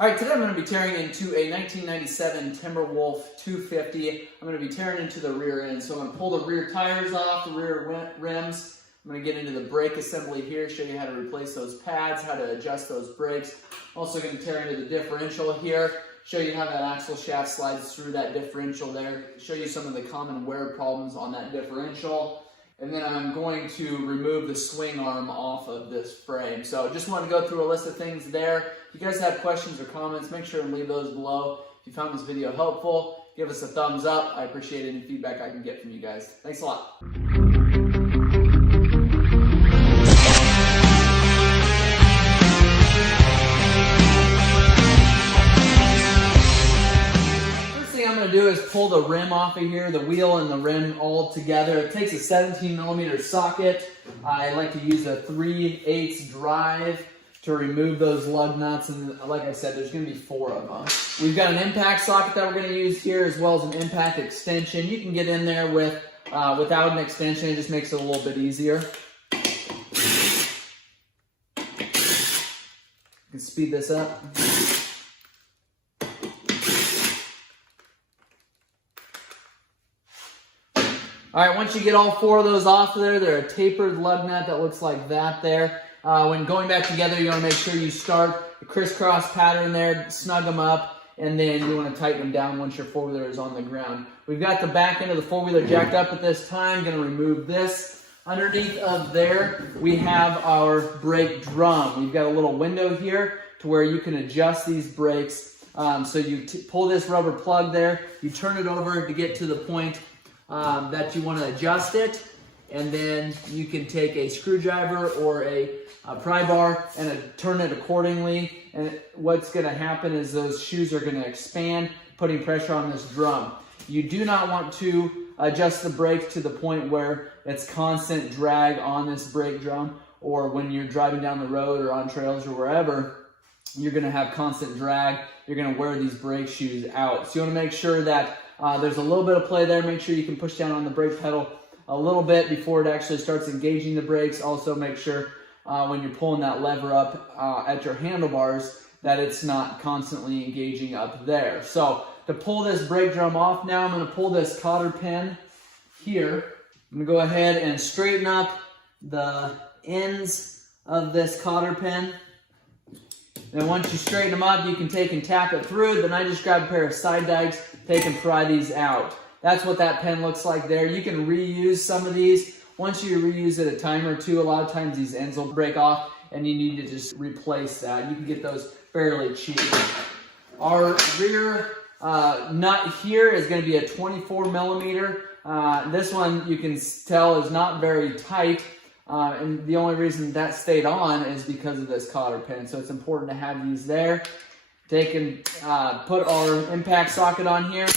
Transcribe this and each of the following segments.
All right, today I'm going to be tearing into a 1997 Timberwolf 250. I'm going to be tearing into the rear end. So I'm going to pull the rear tires off, the rear rims. I'm going to get into the brake assembly here, show you how to replace those pads, how to adjust those brakes. Also going to tear into the differential here, show you how that axle shaft slides through that differential there, show you some of the common wear problems on that differential. And then I'm going to remove the swing arm off of this frame. So just want to go through a list of things there. If you guys have questions or comments, make sure and leave those below. If you found this video helpful, give us a thumbs up. I appreciate any feedback I can get from you guys. Thanks a lot. Do is pull the rim off of here, the wheel and the rim all together. It takes a 17mm socket. I like to use a 3/8 drive to remove those lug nuts, and like I said, there's going to be 4 of them. We've got an impact socket that we're going to use here, as well as an impact extension. You can get in there with without an extension. It just makes it a little bit easier. You can speed this up. All right, once you get all 4 of those off of there, they're a tapered lug nut that looks like that there. When going back together, you want to make sure you start the crisscross pattern there, snug them up, and then you want to tighten them down once your four-wheeler is on the ground. We've got the back end of the four-wheeler jacked up at this time. Going to remove this. Underneath of there, we have our brake drum. We've got a little window here to where you can adjust these brakes. So you pull this rubber plug there, you turn it over to get to the point that you want to adjust it, and then you can take a screwdriver or a pry bar and turn it accordingly. And what's going to happen is those shoes are going to expand, putting pressure on this drum. You do not want to adjust the brakes to the point where it's constant drag on this brake drum, or when you're driving down the road or on trails or wherever, you're going to have constant drag. You're going to wear these brake shoes out. So you want to make sure that there's a little bit of play there. Make sure you can push down on the brake pedal a little bit before it actually starts engaging the brakes. Also make sure when you're pulling that lever up at your handlebars that it's not constantly engaging up there. So to pull this brake drum off now, I'm going to pull this cotter pin here. I'm going to go ahead and straighten up the ends of this cotter pin. And once you straighten them up, you can take and tap it through. Then I just grab a pair of side dikes, take and pry these out. That's what that pen looks like there. You can reuse some of these. Once you reuse it a time or two, a lot of times these ends will break off and you need to just replace that. You can get those fairly cheap. Our rear nut here is going to be a 24mm. This one you can tell is not very tight. And the only reason that stayed on is because of this cotter pin. So it's important to have these there. Take and put our impact socket on here.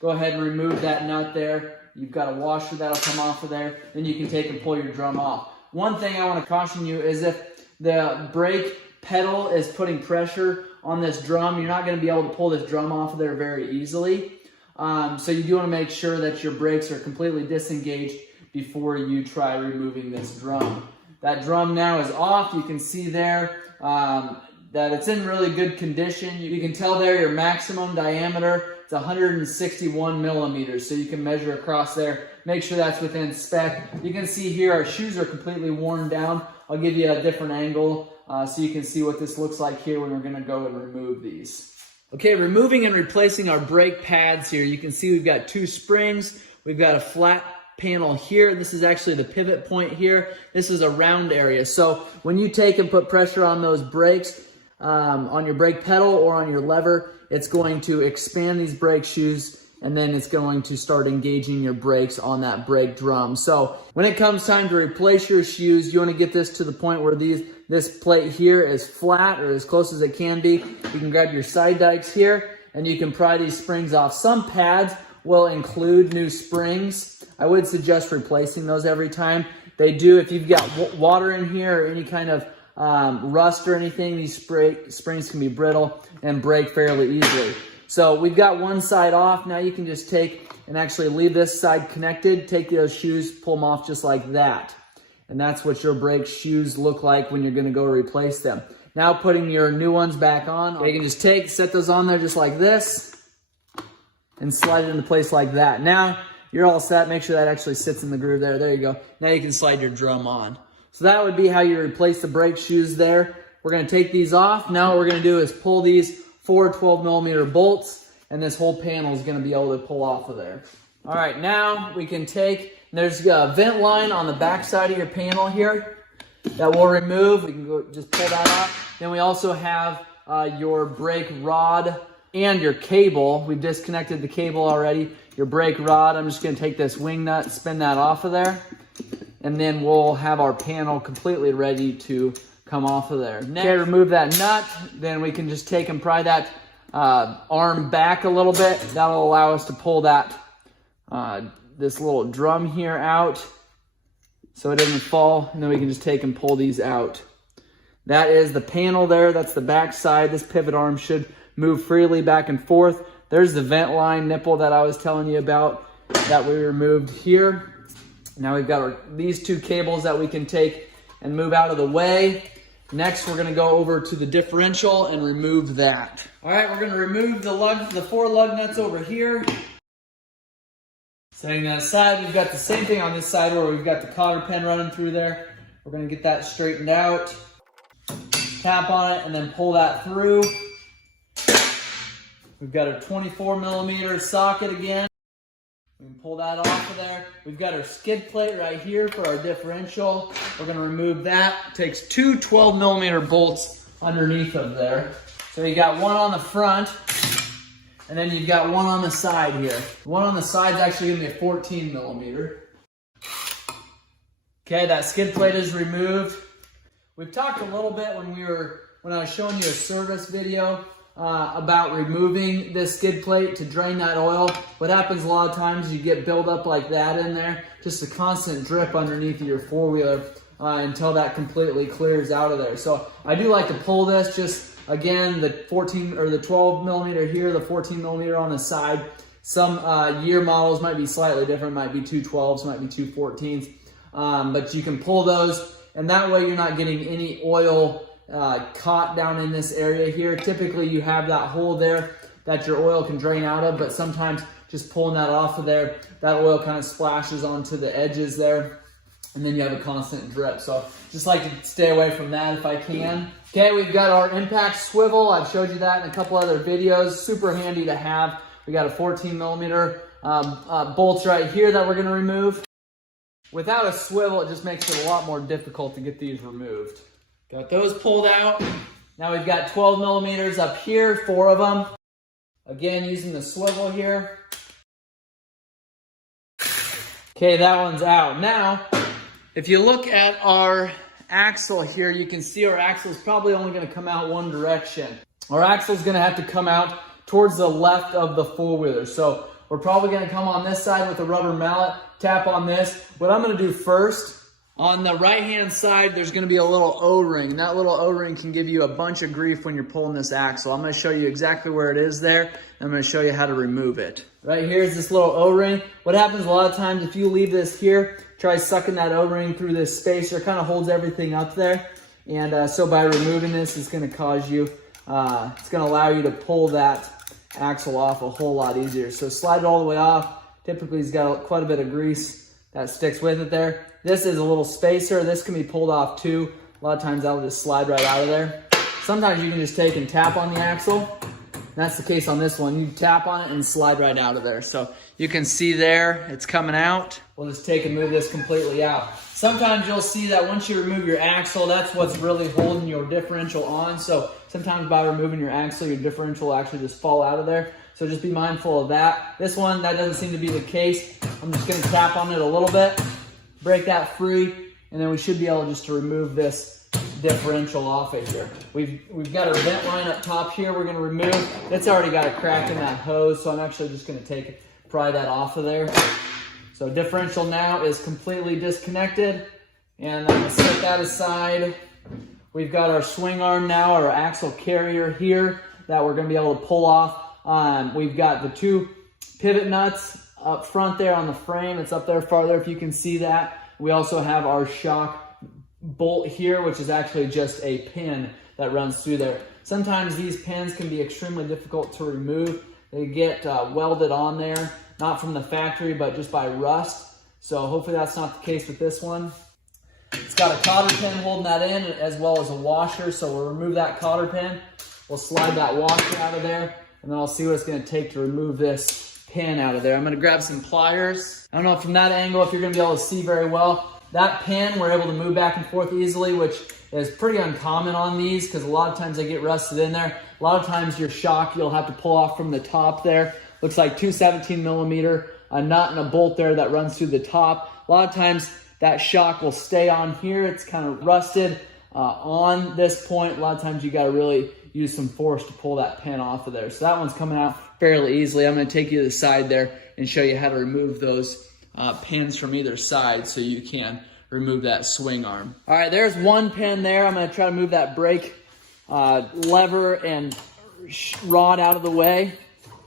Go ahead and remove that nut there. You've got a washer that'll come off of there. Then you can take and pull your drum off. One thing I want to caution you is if the brake pedal is putting pressure on this drum, you're not going to be able to pull this drum off of there very easily. So you do want to make sure that your brakes are completely disengaged before you try removing this drum. That drum now is off. You can see there that it's in really good condition. You can tell there your maximum diameter, it's 161mm, so you can measure across there. Make sure that's within spec. You can see here our shoes are completely worn down. I'll give you a different angle so you can see what this looks like here when we're going to go and remove these. Okay, removing and replacing our brake pads here. You can see we've got 2 springs. We've got a flat panel here. This is actually the pivot point here. This is a round area. So when you take and put pressure on those brakes, on your brake pedal or on your lever, it's going to expand these brake shoes, and then it's going to start engaging your brakes on that brake drum. So when it comes time to replace your shoes, you want to get this to the point where this plate here is flat, or as close as it can be. You can grab your side dikes here and you can pry these springs off. Some pads will include new springs. I would suggest replacing those every time. They do, if you've got water in here or any kind of rust or anything, these springs can be brittle and break fairly easily. So we've got one side off. Now you can just take and actually leave this side connected, take those shoes, pull them off just like that. And that's what your brake shoes look like when you're going to go replace them. Now putting your new ones back on. You can just set those on there just like this and slide it into place like that. Now you're all set. Make sure that actually sits in the groove there. There you go. Now you can slide your drum on. So that would be how you replace the brake shoes there. We're going to take these off. Now what we're going to do is pull these 4 12mm bolts, and this whole panel is going to be able to pull off of there. All right, now we can there's a vent line on the back side of your panel here that we'll remove. We can go just pull that off. Then we also have your brake rod and your cable. We've disconnected the cable already. Your brake rod, I'm just going to take this wing nut, spin that off of there, and then we'll have our panel completely ready to come off of there. Next, okay, remove that nut. Then we can just take and pry that arm back a little bit. That'll allow us to pull that this little drum here out so it doesn't fall, and then we can just take and pull these out. That is the panel there. That's the back side. This pivot arm should move freely back and forth. There's the vent line nipple that I was telling you about that we removed here. Now we've got these 2 cables that we can take and move out of the way. Next, we're gonna go over to the differential and remove that. All right, we're gonna remove the 4 lug nuts over here. Setting that aside, we've got the same thing on this side where we've got the cotter pin running through there. We're gonna get that straightened out. Tap on it and then pull that through. We've got a 24mm socket again. We can pull that off of there. We've got our skid plate right here for our differential. We're gonna remove that. It takes 2 12mm bolts underneath of there. So you got one on the front, and then you've got one on the side here. One on the side is actually gonna be a 14mm. Okay, that skid plate is removed. We've talked a little bit when I was showing you a service video about removing this skid plate to drain that oil. What happens a lot of times, you get buildup like that in there, just a constant drip underneath of your 4-wheeler until that completely clears out of there. So I do like to pull this, just again, the 14 or the 12mm here, the 14mm on the side. Some year models might be slightly different, might be 212s, might be 214s, but you can pull those, and that way you're not getting any oil caught down in this area here. Typically you have that hole there that your oil can drain out of, but sometimes just pulling that off of there, that oil kind of splashes onto the edges there, and then you have a constant drip. So just like to stay away from that if I can. Okay, we've got our impact swivel. I've showed you that in a couple other videos. Super handy to have. We got a 14mm bolts right here that we're gonna remove. Without a swivel, it just makes it a lot more difficult to get these removed. Got those pulled out. Now we've got 12mm up here, 4 of them. Again, using the swivel here. Okay, that one's out. Now, if you look at our axle here, you can see our axle is probably only going to come out one direction. Our axle is going to have to come out towards the left of the 4-wheeler. So we're probably going to come on this side with a rubber mallet, tap on this. What I'm going to do first, on the right-hand side, there's going to be a little O-ring. And that little O-ring can give you a bunch of grief when you're pulling this axle. I'm going to show you exactly where it is there, and I'm going to show you how to remove it. Right here is this little O-ring. What happens a lot of times, if you leave this here, try sucking that O-ring through this spacer, it kind of holds everything up there. And so by removing this, it's going to cause you, it's going to allow you to pull that axle off a whole lot easier. So slide it all the way off. Typically, it's got quite a bit of grease that sticks with it there. This is a little spacer. This can be pulled off too. A lot of times that'll just slide right out of there. Sometimes you can just take and tap on the axle. That's the case on this one. You tap on it and slide right out of there. So you can see there, it's coming out. We'll just take and move this completely out. Sometimes you'll see that once you remove your axle, that's what's really holding your differential on. So sometimes by removing your axle, your differential will actually just fall out of there. So just be mindful of that. This one, that doesn't seem to be the case. I'm just gonna tap on it a little bit, break that free, and then we should be able just to remove this differential off of here. We've got our vent line up top here we're gonna remove. That's already got a crack in that hose, so I'm actually just gonna pry that off of there. So differential now is completely disconnected, and I'm gonna set that aside. We've got our swing arm now, our axle carrier here that we're gonna be able to pull off. We've got the 2 pivot nuts up front there on the frame. It's up there farther if you can see that. We also have our shock bolt here, which is actually just a pin that runs through there. Sometimes these pins can be extremely difficult to remove. They get welded on there, not from the factory, but just by rust. So hopefully that's not the case with this one. It's got a cotter pin holding that in, as well as a washer. So we'll remove that cotter pin. We'll slide that washer out of there, and then I'll see what it's gonna take to remove this pin out of there. I'm gonna grab some pliers. I don't know from that angle if you're gonna be able to see very well. That pin, we're able to move back and forth easily, which is pretty uncommon on these because a lot of times they get rusted in there. A lot of times your shock you'll have to pull off from the top there. Looks like two 17mm, a nut and a bolt there that runs through the top. A lot of times that shock will stay on here. It's kind of rusted on this point. A lot of times you got to really use some force to pull that pin off of there. So that one's coming out fairly easily. I'm going to take you to the side there and show you how to remove those pins from either side so you can remove that swing arm. All right, there's one pin there. I'm going to try to move that brake lever and rod out of the way.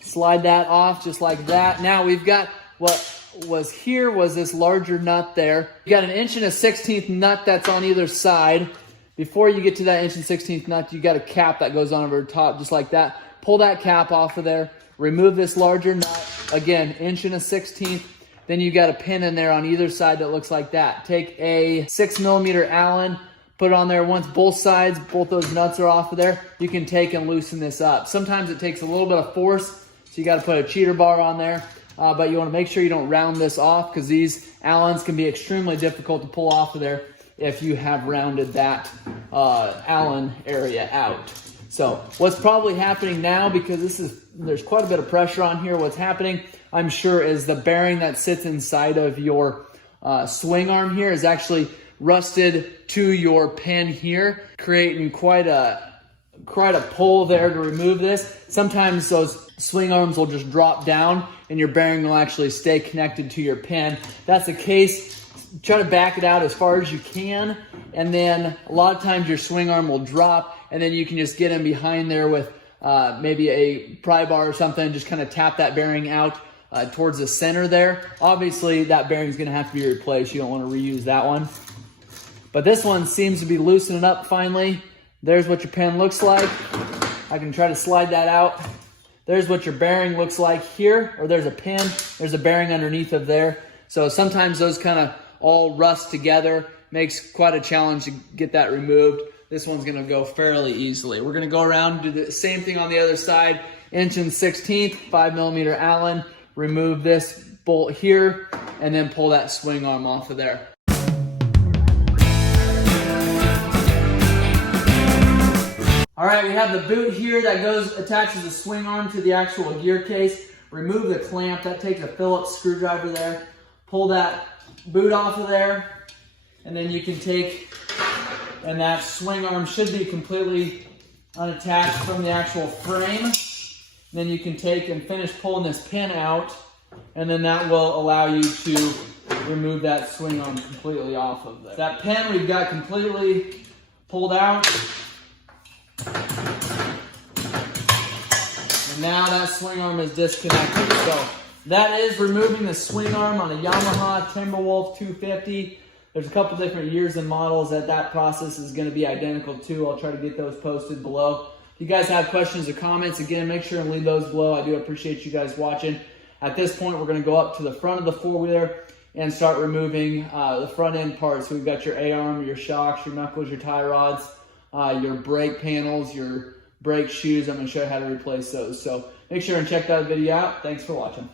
Slide that off just like that. Now we've got what was here was this larger nut there. You got an 1/16" nut that's on either side. Before you get to that 1/16" nut, you got a cap that goes on over the top just like that. Pull that cap off of there. Remove this larger nut. Again, 1/16". Then you got a pin in there on either side that looks like that. Take a 6mm Allen, put it on there. Once both sides, both those nuts are off of there, you can take and loosen this up. Sometimes it takes a little bit of force, so you got to put a cheater bar on there. But you want to make sure you don't round this off because these Allens can be extremely difficult to pull off of there if you have rounded that Allen area out. So what's probably happening now, because there's quite a bit of pressure on here, what's happening, I'm sure, is the bearing that sits inside of your swing arm here is actually rusted to your pin here, creating quite a pull there to remove this. Sometimes those swing arms will just drop down and your bearing will actually stay connected to your pin. If that's the case, try to back it out as far as you can, and then a lot of times your swing arm will drop, and then you can just get in behind there with maybe a pry bar or something, just kind of tap that bearing out towards the center there. Obviously that bearing is going to have to be replaced. You don't want to reuse that one. But this one seems to be loosening up finally. There's what your pin looks like. I can try to slide that out. There's what your bearing looks like here, or there's a pin, there's a bearing underneath of there. So sometimes those kind of all rust together, makes quite a challenge to get that removed. This one's gonna go fairly easily. We're gonna go around and do the same thing on the other side. 1/16", 5mm Allen, remove this bolt here, and then pull that swing arm off of there. All right, we have the boot here that attaches the swing arm to the actual gear case. Remove the clamp, that takes a Phillips screwdriver there. Pull that boot off of there, and then you can take, and that swing arm should be completely unattached from the actual frame. Then you can take and finish pulling this pin out, and then that will allow you to remove that swing arm completely off of there. That pin we've got completely pulled out. And now that swing arm is disconnected. So that is removing the swing arm on a Yamaha Timberwolf 250. There's a couple different years and models that process is going to be identical to. I'll try to get those posted below. If you guys have questions or comments, again, make sure and leave those below. I do appreciate you guys watching. At this point, we're going to go up to the front of the four-wheeler and start removing the front end parts. So we've got your A-arm, your shocks, your knuckles, your tie rods, your brake panels, your brake shoes. I'm going to show you how to replace those. So make sure and check that video out. Thanks for watching.